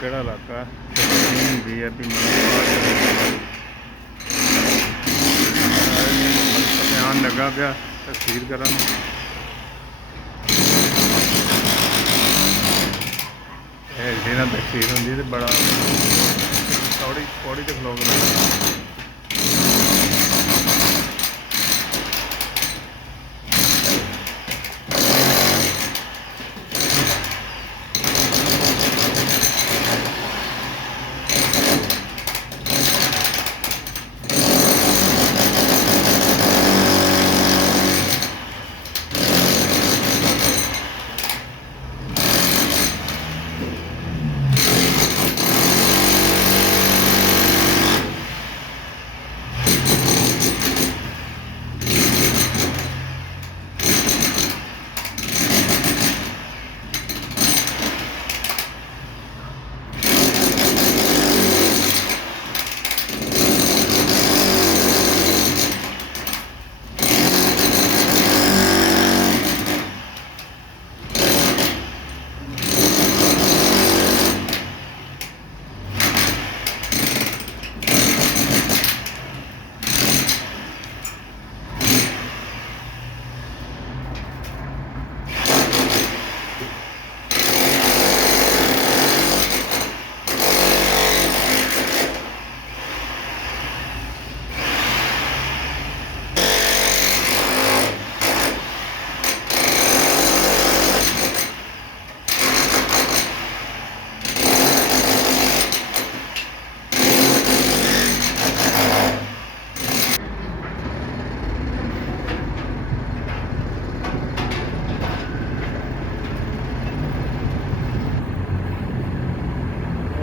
केड़ा इलाका भी है भी ध्यान लगा पाया तस्वीर करा ना तस्वीर होंगी तो बड़ा पौड़ी पौड़ी तो खलो के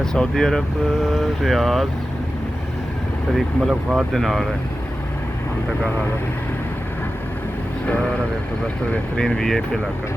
सऊदी अरब रियाद तरीक मलफात के नाल है तक सारा बेहतरीन वी आई पी इलाका।